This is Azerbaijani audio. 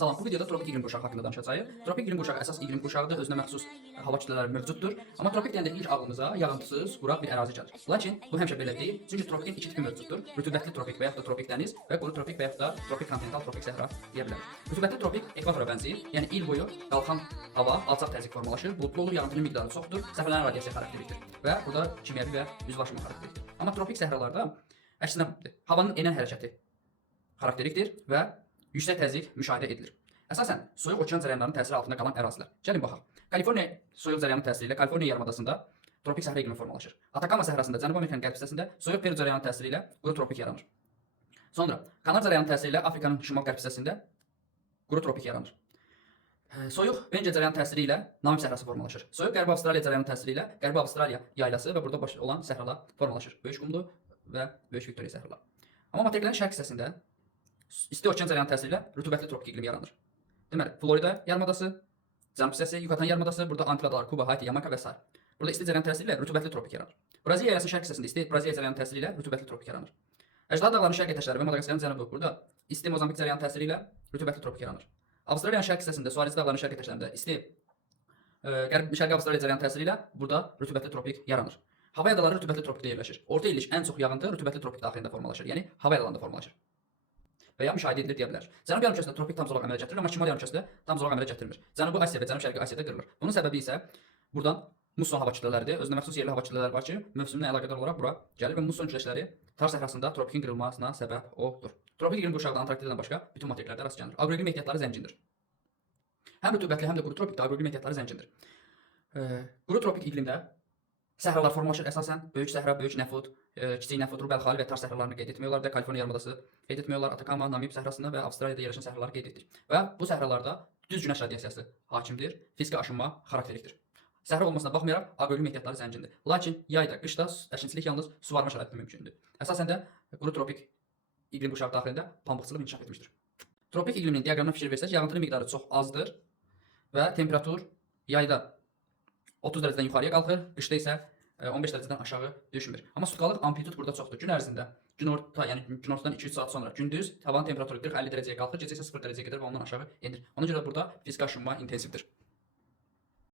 Salam, bu videoda tropik iqlim qurşağı haqqında danışacağıq. Tropik iqlim qurşağı əsas iqlim qurşağıdır, özünə məxsus hava kütlələri mövcuddur. Amma tropik deyəndə ilk ağlımıza yağıntısız, quraq bir ərazi gəlir. Lakin bu həmişə belə deyil. Çünki tropikin iki tipi mövcuddur. Rütubətli tropik və yaxud da tropik dəniz və quru tropik və yaxud da tropik kontinental, tropik səhra deyə bilərik. Rütubətli tropik ekvatora bənzəyir. Yəni il boyu qalxan hava alçaq təzyiq formalaşır. Buludlu olur, yağıntının miqdarı çoxdur, səfərlərin radiasiya xarakterlikdir və burada kimyəvi və üzlaşma xarakterlikdir. Amma tropik səhralarda əksinə havanın enən hərəkəti xarakterlikdir və yüksək təzyiq müşahidə edilir. Əsasən soyuq okean cərəyanlarının təsiri altında qalan ərazilər. Gəlin baxaq. Kaliforniya soyuq cərəyanı təsiri ilə Kaliforniya yarımadasında tropik səhra iqlimi formalaşır. Atakama səhrasında Cənubi Amerikanın qərb hissəsində soyuq Peru cərəyanı təsiri ilə quru tropik yaranır. Sonra Kanar cərəyanı təsiri ilə Afrikanın şimal-qərb hissəsində quru tropik yaranır. Soyuq Venger cərəyanı təsiri ilə Namib səhrası formalaşır. Soyuq Qərbi Avstraliya cərəyanı təsiri ilə Qərbi Avstraliya yaylası və burada baş olan səhralar formalaşır. Böyük qumlu və Böyük Viktoriya səhralar. Amma materialın şərq hissəsində isti okean cərəyanı təsiri ilə rütubətli tropik iqlim yaranır. Deməli, Florida yarımadası, cənub hissəsi, Yucatan yarımadası, burada Antillalar, Kuba, Haiti, Yamaka və s. Burada isti cərəyan təsiri ilə rütubətli tropik yaranır. Braziliya yaylası şərq hissəsində isti Braziliya cərəyanı təsiri ilə rütubətli tropik yaranır. Əjdaha dağlarının şərq ətəşləri və Madagaskarın cənubu burada isti Mozambik cərəyanı təsiri ilə rütubətli tropik yaranır. Avstraliyanın şərq hissəsində Suarez dağlarının şərq ətəşlərində isti Şərqi Avstraliya cərəyanı təsiri ilə burada rütubətli tropik yaranır. Hava adaları rütubətli tropikdə yerləşir. Orta illik ən çox yağıntı rütubətli tropik daxilində formalaşır. Yəni hava adalarında formalaşır. Və ya müşahidə edilir deyə bilər. Cənubi yarımkürəsində tropik tam zolaq əmələ gətirir, amma şimal yarımkürəsində tam zolaq əmələ gətirmir. Cənubi Asiya və Cənub-Şərqi Asiyada qırılır. Bunun səbəbi isə buradan musson hava kütlələridir. Özünə məxsus yerli hava kütlələri var ki, mövsümlə əlaqədar olaraq bura gəlir və musson küləşləri Tar səhrasında tropikin qırılmasına səbəb olur. Tropik iqlim qurşağında Antarktidadan başqa bütün materiallərdə rast gəlinir. Aqroiqlim ehtiyatları zəngindir. Həm rütubətli, həm də quru tropikdə aqroiqlim ehtiyatları zəngindir. Quru tropik iqlimdə səhralar formalaşır əsasən. Böyük səhra, böyük Nəfud, kiçik Nəfud, Rubəlxali və Tar səhralarını qeyd etmiyorlar da Kaliforniya yarımadası qeyd etmiyorlar. Atakama, Namib səhrasında və Avstraliyada yerləşən səhraları qeyd etdik. Və bu səhralarda düz günəş radiasiyası hakimdir, fiziki aşınma xarakterlikdir. Səhra olmasına baxmayaraq aqroiqlim ehtiyatları zəngindir. Lakin yayda, qışda əkinçilik yalnız suvarma şəraitində mümkündür. Əsasən də quru tropik iqlim qurşağı daxilində pambıqçılıq inkişaf etmişdir. Tropik iqlimin diaqramına fikir versək, yağıntının miqdarı çox azdır və temperatur yayda 30 dərəcədən yuxarıya qalxır, qışda isə 15 dərəcədən aşağı düşmür. Amma sutkalıq amplitud burada çoxdur. Gün ərzində, günorta, yəni günortadan 2-3 saat sonra gündüz havanın temperaturu 40-50 dərəcəyə qalxır, gecə isə 0 dərəcəyə qədər və ondan aşağı enir. Ona görə də burada fiziki aşınma intensivdir.